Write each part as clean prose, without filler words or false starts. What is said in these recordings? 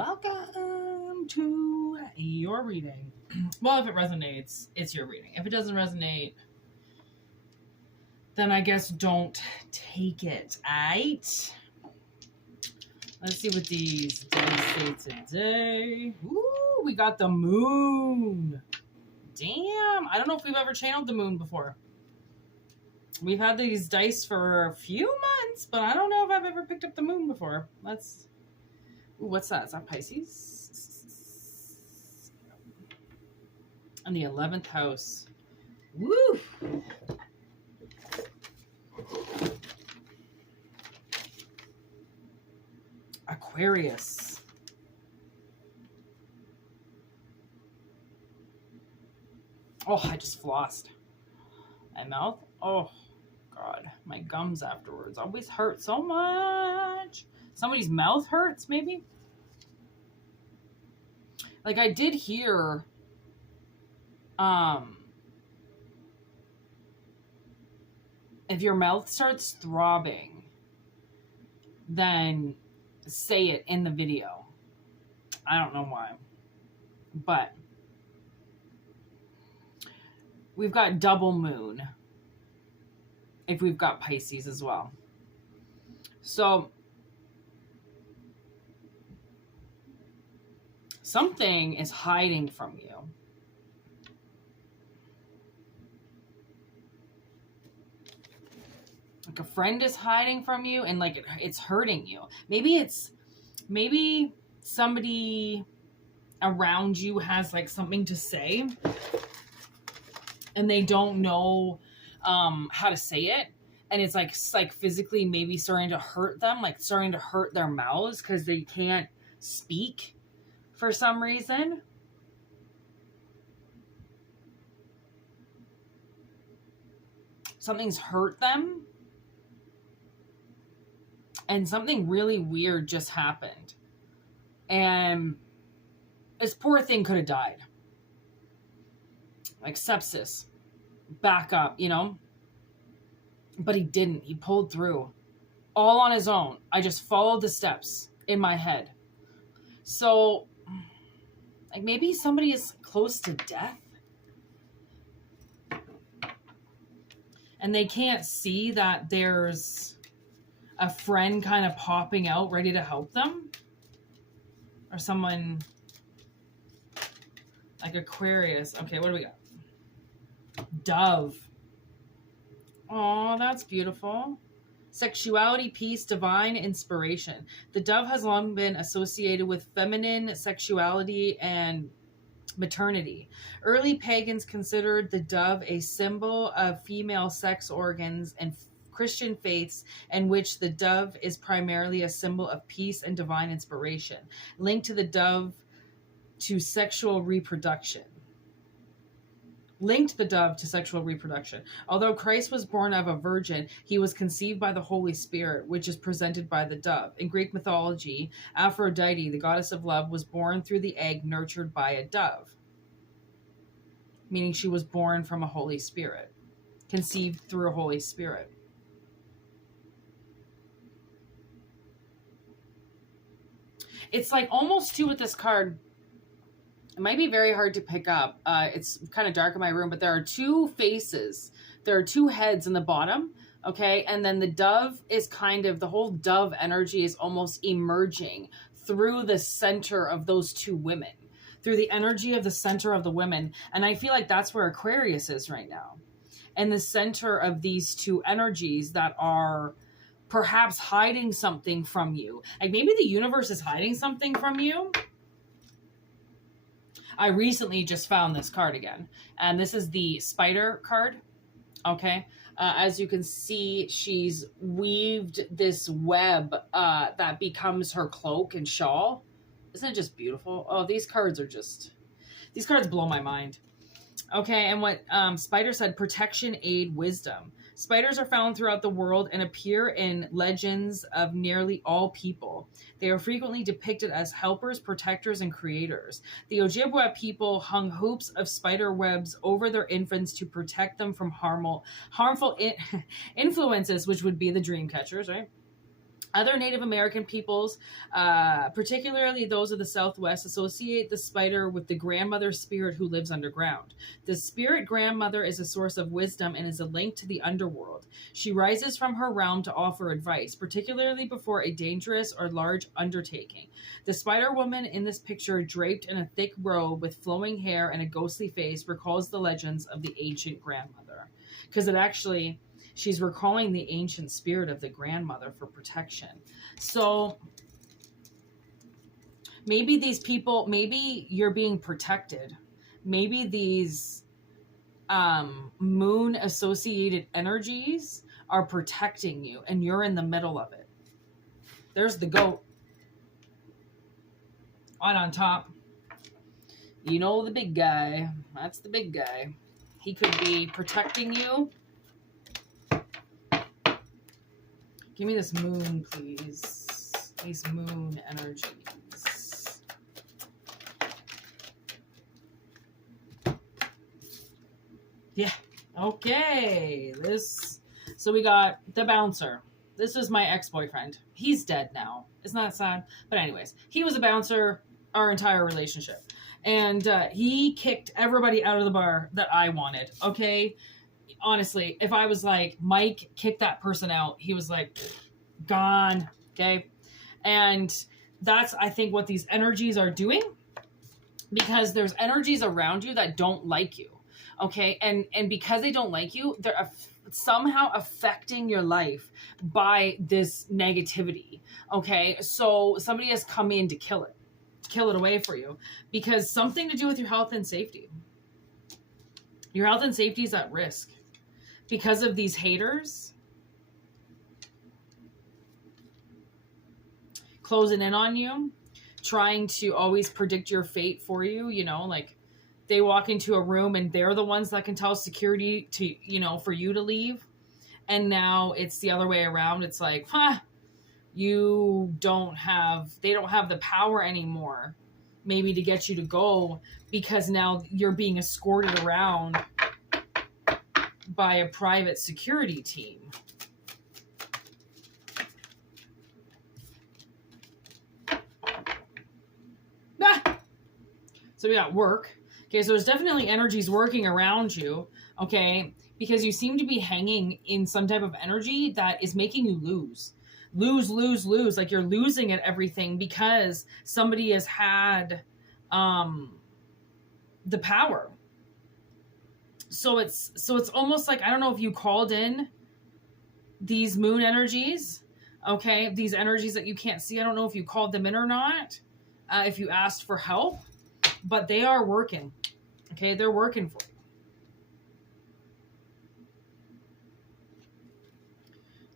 Welcome to your reading. Well, if it resonates, it's your reading. If it doesn't resonate, then I guess don't take it, aight? Let's see what these days say today. Ooh, we got the moon. Damn, I don't know if we've ever channeled the moon before. We've had these dice for a few months, but I don't know if I've ever picked up the moon before. Let's... Ooh, what's that? Is that Pisces? And the 11th house. Woo! Aquarius. Oh, I just flossed. My mouth. Oh, God. My gums afterwards always hurt so much. Somebody's mouth hurts, maybe? Like, I did hear, if your mouth starts throbbing, then say it in the video. I don't know why. But we've got double moon if we've got Pisces as well. So something is hiding from you. Like a friend is hiding from you and like it's hurting you. Maybe somebody around you has like something to say and they don't know how to say it. And it's like physically maybe starting to hurt them, like starting to hurt their mouths because they can't speak for some reason. Something's hurt them. And something really weird just happened. And this poor thing could have died. Like sepsis. Back up, you know? But he didn't. He pulled through. All on his own. I just followed the steps in my head. So, like maybe somebody is close to death. And they can't see that there's a friend kind of popping out ready to help them. Or someone like Aquarius. Okay, what do we got? Dove. Oh, that's beautiful. Sexuality, peace, divine inspiration. The dove has long been associated with feminine sexuality and maternity. Early pagans considered the dove a symbol of female sex organs and Christian faiths in which the dove is primarily a symbol of peace and divine inspiration, linked to the dove to sexual reproduction. Although Christ was born of a virgin, he was conceived by the Holy Spirit, which is presented by the dove. In Greek mythology, Aphrodite, the goddess of love, was born through the egg nurtured by a dove, meaning she was born from a Holy Spirit, conceived through a Holy Spirit. It's like almost too with this card. It might be very hard to pick up. It's kind of dark in my room, but there are two faces. There are two heads in the bottom, okay? And then the dove is kind of, the whole dove energy is almost emerging through the center of those two women, through the energy of the center of the women. And I feel like that's where Aquarius is right now. And the center of these two energies that are perhaps hiding something from you. Like maybe the universe is hiding something from you. I recently just found this card again, and this is the spider card, okay? As you can see, she's weaved this web that becomes her cloak and shawl. Isn't it just beautiful? Oh, these cards blow my mind. Okay, and what Spider said, protection, aid, wisdom. Spiders are found throughout the world and appear in legends of nearly all people. They are frequently depicted as helpers, protectors, and creators. The Ojibwa people hung hoops of spider webs over their infants to protect them from harmful influences, which would be the dream catchers, right? Other Native American peoples, particularly those of the Southwest, associate the spider with the grandmother spirit who lives underground. The spirit grandmother is a source of wisdom and is a link to the underworld. She rises from her realm to offer advice, particularly before a dangerous or large undertaking. The spider woman in this picture, draped in a thick robe with flowing hair and a ghostly face, recalls the legends of the ancient grandmother. Because it actually... she's recalling the ancient spirit of the grandmother for protection. So maybe these people, maybe you're being protected. Maybe these moon associated energies are protecting you and you're in the middle of it. There's the goat on top. You know, the big guy. That's the big guy. He could be protecting you. Give me this moon, please. These moon energies. Yeah. Okay. So we got the bouncer. This is my ex-boyfriend. He's dead now. Isn't that sad? But anyways, he was a bouncer our entire relationship. And he kicked everybody out of the bar that I wanted. Okay? Honestly, if I was like, Mike, kick that person out, he was like, gone. Okay. And that's, I think, what these energies are doing, because there's energies around you that don't like you. Okay. And because they don't like you, they're somehow affecting your life by this negativity. Okay. So somebody has come in to kill it away for you, because something to do with your health and safety. Your health and safety is at risk because of these haters closing in on you, trying to always predict your fate for you. You know, like they walk into a room and they're the ones that can tell security to, you know, for you to leave. And now it's the other way around. It's like, they don't have the power anymore, maybe, to get you to go, because now you're being escorted around by a private security team. So we got work. Okay, so there's definitely energies working around you, okay, because you seem to be hanging in some type of energy that is making you lose. Lose. Like you're losing at everything because somebody has had the power. So it's almost like, I don't know if you called in these moon energies, okay, these energies that you can't see. I don't know if you called them in or not, if you asked for help, but they are working. Okay, they're working for you.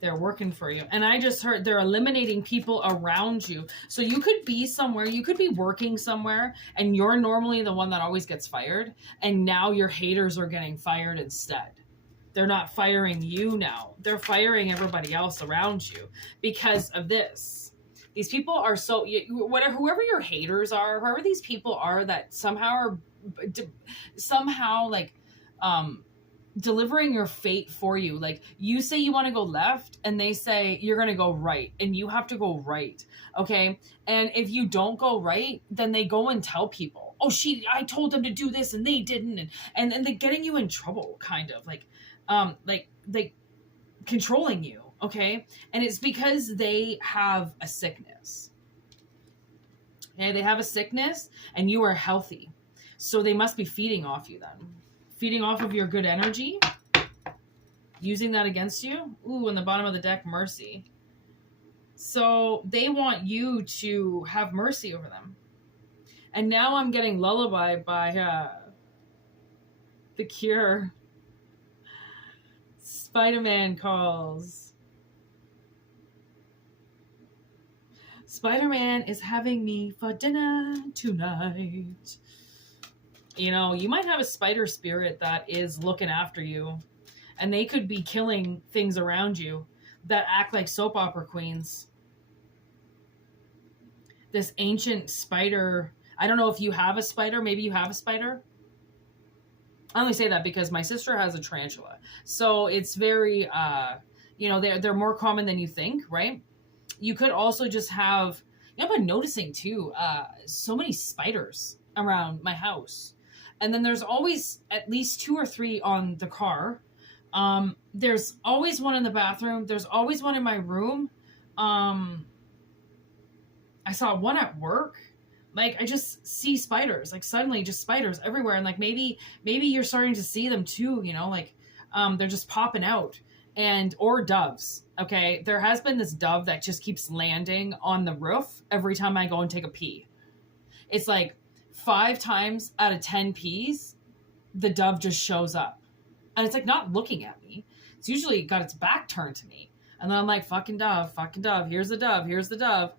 They're working for you. And I just heard they're eliminating people around you. So you could be somewhere, you could be working somewhere, and you're normally the one that always gets fired. And now your haters are getting fired instead. They're not firing you now. They're firing everybody else around you because of this. These people are so, whoever your haters are, whoever these people are that somehow like, delivering your fate for you. Like you say you want to go left and they say you're going to go right, and you have to go right. Okay. And if you don't go right, then they go and tell people, oh, I told them to do this and they didn't. And they're getting you in trouble, kind of like controlling you. Okay. And it's because they have a sickness. Okay. They have a sickness and you are healthy. So they must be feeding off you then. Feeding off of your good energy, using that against you. Ooh, on the bottom of the deck, mercy. So they want you to have mercy over them. And now I'm getting Lullaby by The Cure. Spider-Man calls. Spider-Man is having me for dinner tonight. You know, you might have a spider spirit that is looking after you, and they could be killing things around you that act like soap opera queens. This ancient spider, I don't know if you have a spider, maybe you have a spider. I only say that because my sister has a tarantula. So it's very, they're more common than you think, right? You could also just have, I've been noticing too, so many spiders around my house. And then there's always at least 2 or 3 on the car. There's always one in the bathroom. There's always one in my room. I saw one at work. Like, I just see spiders, like suddenly just spiders everywhere. And like, maybe you're starting to see them too, like, they're just popping out. Or doves. Okay. There has been this dove that just keeps landing on the roof every time I go and take a pee. It's like 5 times out of 10 pees, the dove just shows up. And it's like not looking at me. It's usually got its back turned to me. And then I'm like, fucking dove. Here's the dove.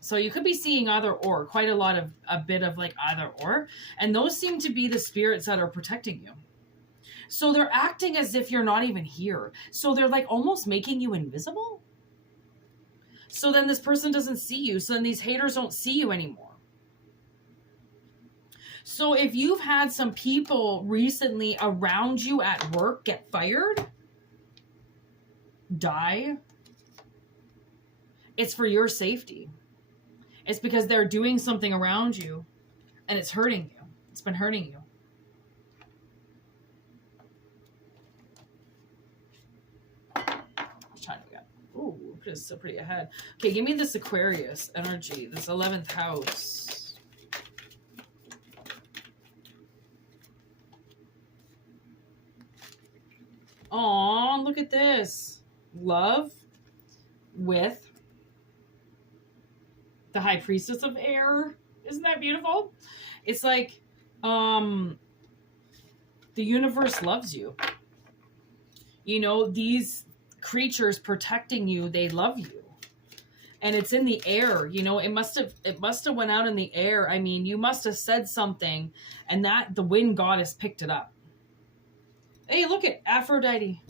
So you could be seeing either or, quite a bit of like either or. And those seem to be the spirits that are protecting you. So they're acting as if you're not even here. So they're like almost making you invisible. So then this person doesn't see you. So then these haters don't see you anymore. So if you've had some people recently around you at work get fired, die, it's for your safety. It's because they're doing something around you and it's hurting you. It's been hurting you. Ooh, it's so pretty ahead. Okay, give me this Aquarius energy, this 11th house. Aw, look at this. Love with the High Priestess of Air. Isn't that beautiful? It's like, the universe loves you. These creatures protecting you, they love you. And it's in the air, it must have went out in the air. I mean, you must have said something and that the wind goddess picked it up. Hey, look at Aphrodite.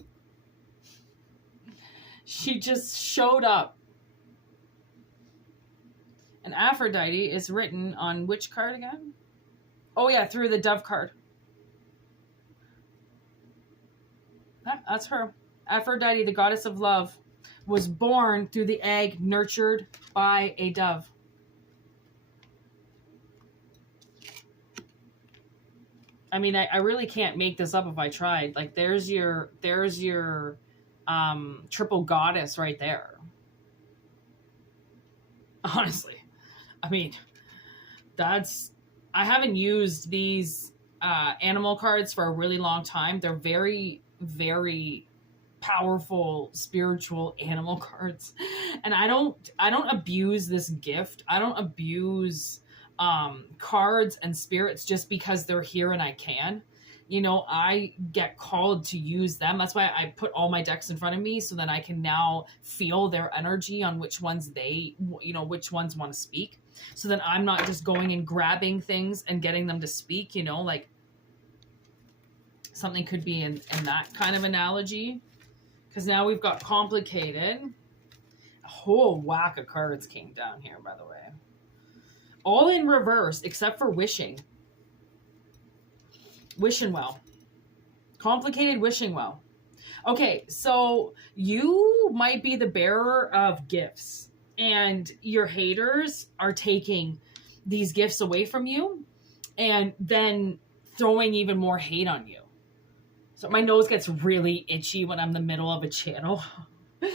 She just showed up. And Aphrodite is written on which card again? Oh yeah, through the Dove card. That's her. Aphrodite, the goddess of love, was born through the egg nurtured by a dove. I mean, I really can't make this up if I tried. Like, there's your triple goddess right there. Honestly. I mean, I haven't used these animal cards for a really long time. They're very, very powerful spiritual animal cards. And I don't abuse this gift. I don't abuse cards and spirits just because they're here and I can. I get called to use them. That's why I put all my decks in front of me so that I can now feel their energy on which ones which ones want to speak. So that I'm not just going and grabbing things and getting them to speak, like something could be in that kind of analogy. Because now we've got complicated. A whole whack of cards came down here, by the way. All in reverse, except for wishing. Wishing well. Complicated wishing well. Okay, so you might be the bearer of gifts. And your haters are taking these gifts away from you. And then throwing even more hate on you. So my nose gets really itchy when I'm in the middle of a channel. Woo!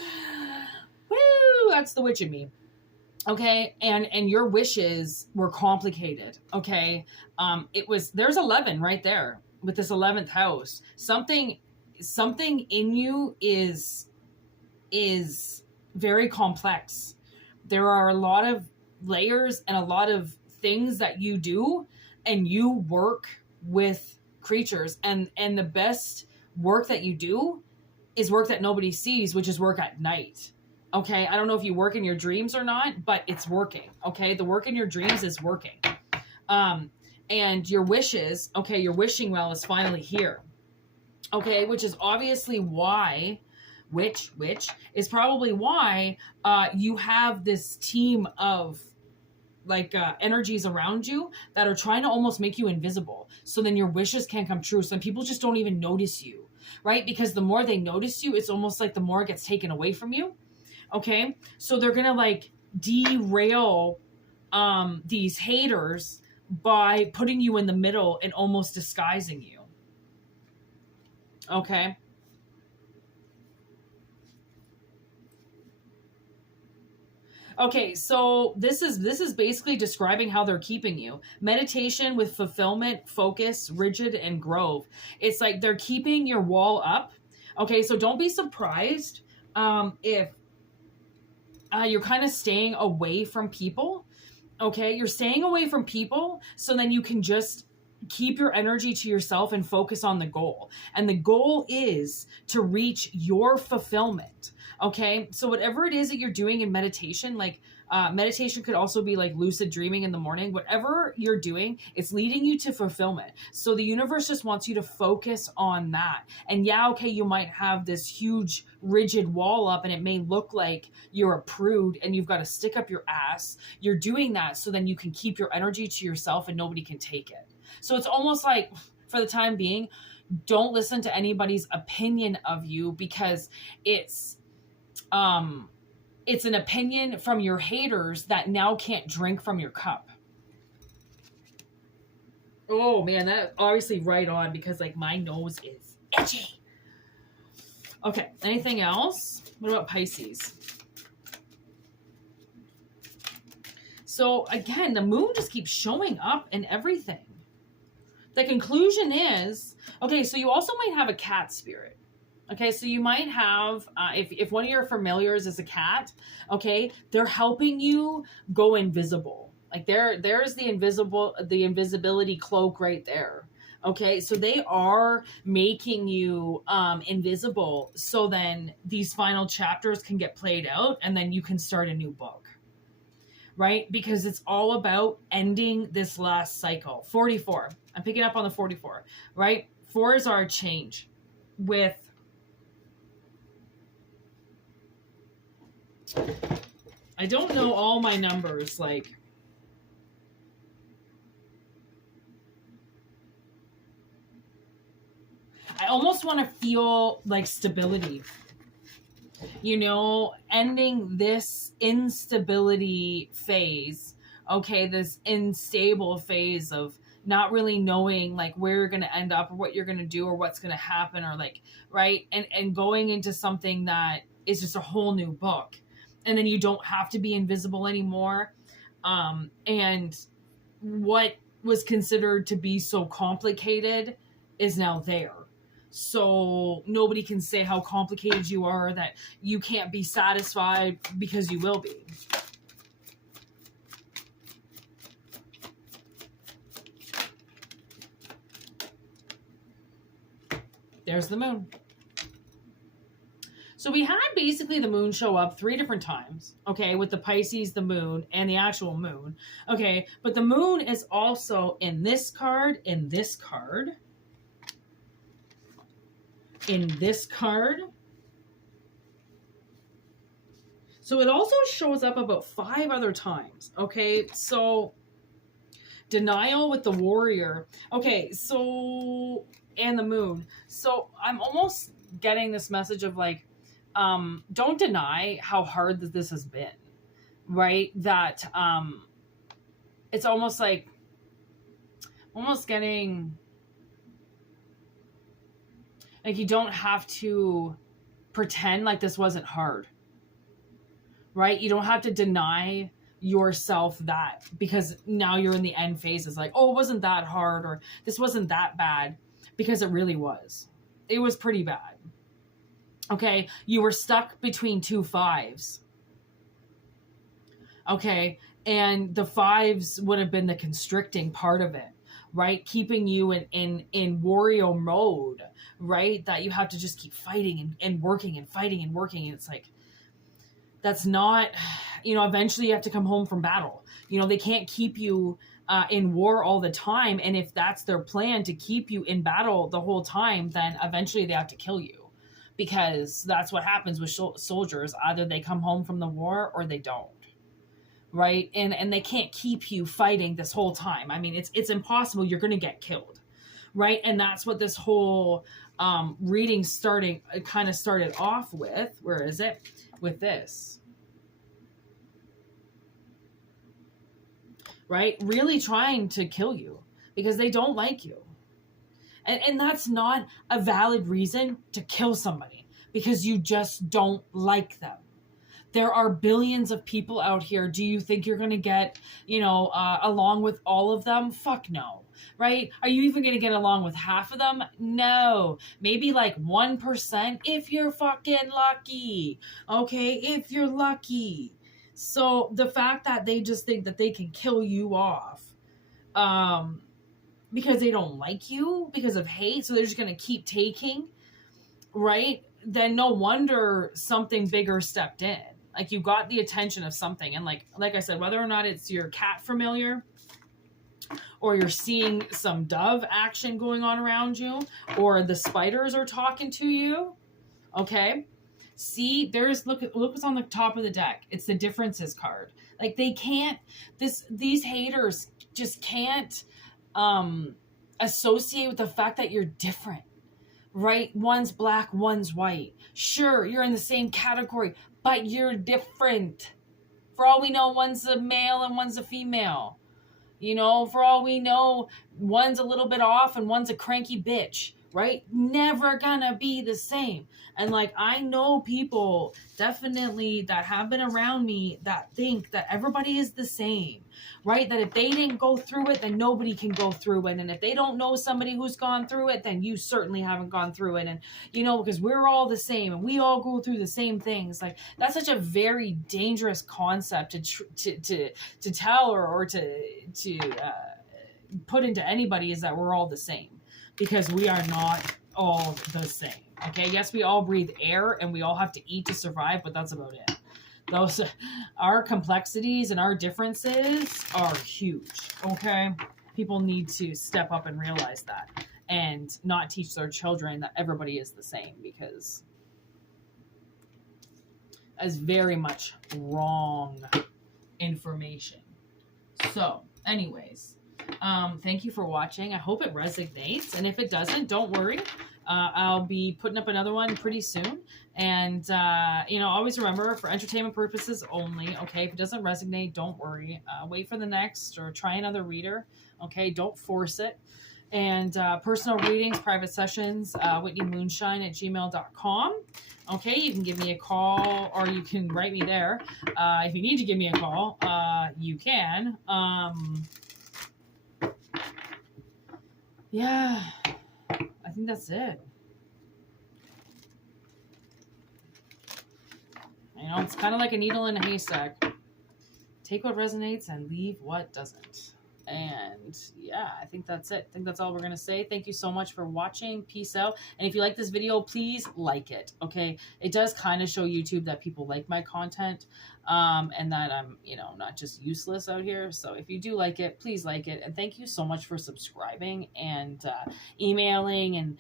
That's the witch in me. Okay, and your wishes were complicated. Okay, there's 11 right there with this 11th house. Something in you is very complex. There are a lot of layers and a lot of things that you do, and you work with creatures, and the best work that you do is work that nobody sees, which is work at night. Okay, I don't know if you work in your dreams or not, but it's working. Okay, the work in your dreams is working. And your wishes, okay, your wishing well is finally here. Okay, which is obviously why, which is probably why you have this team of energies around you that are trying to almost make you invisible. So then your wishes can't come true. So then people just don't even notice you, right? Because the more they notice you, it's almost like the more it gets taken away from you. Okay. So they're going to like derail these haters by putting you in the middle and almost disguising you. Okay. Okay, so this is basically describing how they're keeping you. Meditation with fulfillment, focus, rigid, and growth. It's like they're keeping your wall up. Okay, so don't be surprised if you're kind of staying away from people. Okay, you're staying away from people so then you can just keep your energy to yourself and focus on the goal. And the goal is to reach your fulfillment. Okay, so whatever it is that you're doing in meditation, like meditation could also be like lucid dreaming in the morning. Whatever you're doing, it's leading you to fulfillment. So the universe just wants you to focus on that. And yeah, okay, you might have this huge rigid wall up and it may look like you're a prude and you've got to stick up your ass. You're doing that so then you can keep your energy to yourself and nobody can take it. So it's almost like, for the time being, don't listen to anybody's opinion of you, because it's an opinion from your haters that now can't drink from your cup. Oh man, that obviously right on, because like my nose is itchy. Okay, anything else? What about Pisces? So again, the moon just keeps showing up in everything. The conclusion is, okay, so you also might have a cat spirit. Okay, so you might have, if one of your familiars is a cat, okay, they're helping you go invisible. Like there's the invisibility cloak right there. Okay, so they are making you invisible, so then these final chapters can get played out and then you can start a new book. Right? Because it's all about ending this last cycle. 44. I'm picking up on the 44, right? 4s are a change with I don't know all my numbers, like I almost want to feel like stability. You know, ending this instability phase, okay, this unstable phase of not really knowing like where you're going to end up or what you're going to do or what's going to happen, or like, right, and going into something that is just a whole new book, and then you don't have to be invisible anymore, and what was considered to be so complicated is now there. So nobody can say how complicated you are, that you can't be satisfied, because you will be. There's the moon. So we had basically the moon show up 3 different times, okay, with the Pisces, the moon, and the actual moon. Okay, but the moon is also in this card, in this card, in this card. So it also shows up about 5 other times. Okay, so denial with the warrior. Okay, so, and the moon. So I'm almost getting this message of like, don't deny how hard that this has been, right? That it's almost like, almost getting like you don't have to pretend like this wasn't hard, right? You don't have to deny yourself that, because now you're in the end phase. It's like, oh, it wasn't that hard, or this wasn't that bad, because it really was. It was pretty bad. Okay, you were stuck between 2 5s. Okay, and the 5s would have been the constricting part of it, right? Keeping you in warrior mode, right? That you have to just keep fighting and working and fighting and working. And it's like, that's not, you know, eventually you have to come home from battle. You know, they can't keep you in war all the time. And if that's their plan, to keep you in battle the whole time, then eventually they have to kill you, because that's what happens with soldiers. Either they come home from the war or they don't. Right? And they can't keep you fighting this whole time. I mean, it's impossible. You're going to get killed. Right? And that's what this whole reading started off with. Where is it? With this. right? Really trying to kill you because they don't like you. And that's not a valid reason to kill somebody because you just don't like them. There are billions of people out here. Do you think you're going to get, along with all of them? Fuck no, right? Are you even going to get along with half of them? No. Maybe like 1% if you're fucking lucky. Okay, if you're lucky. So the fact that they just think that they can kill you off, because they don't like you, because of hate, so they're just going to keep taking, right? Then no wonder something bigger stepped in. Like, you got the attention of something. And like I said, whether or not it's your cat familiar, or you're seeing some dove action going on around you, or the spiders are talking to you, okay? See, look what's on the top of the deck. It's the differences card. Like, they can't, these haters just can't associate with the fact that you're different, right? One's black, one's white. Sure, you're in the same category, but you're different. For all we know, one's a male and one's a female. For all we know, one's a little bit off and one's a cranky bitch, right? Never gonna be the same. And like, I know people definitely that have been around me that think that everybody is the same, right? That if they didn't go through it, then nobody can go through it. And if they don't know somebody who's gone through it, then you certainly haven't gone through it. And, because we're all the same and we all go through the same things. Like, that's such a very dangerous concept to tell or to put into anybody, is that we're all the same, because we are not all the same. Okay, yes, we all breathe air and we all have to eat to survive, but that's about it. Our complexities and our differences are huge. Okay, people need to step up and realize that, and not teach their children that everybody is the same, because that's very much wrong information. So, anyways, thank you for watching. I hope it resonates, and if it doesn't, don't worry. I'll be putting up another one pretty soon. And, always remember, for entertainment purposes only, okay? If it doesn't resonate, don't worry. Wait for the next, or try another reader, okay? Don't force it. And personal readings, private sessions, whitneymoonshine@gmail.com. Okay, you can give me a call, or you can write me there. If you need to give me a call, you can. Yeah, I think that's it. It's kind of like a needle in a haystack. Take what resonates and leave what doesn't. And yeah, I think that's it. I think that's all we're going to say. Thank you so much for watching. Peace out. And if you like this video, please like it. Okay. It does kind of show YouTube that people like my content, and that I'm, not just useless out here. So if you do like it, please like it. And thank you so much for subscribing and emailing and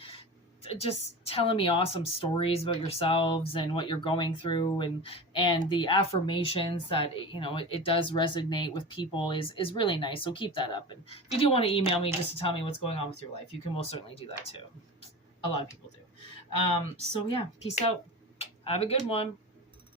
just telling me awesome stories about yourselves and what you're going through, and the affirmations that it does resonate with people is really nice. So keep that up. And if you do want to email me just to tell me what's going on with your life, you can most certainly do that too. A lot of people do. So yeah, peace out. Have a good one.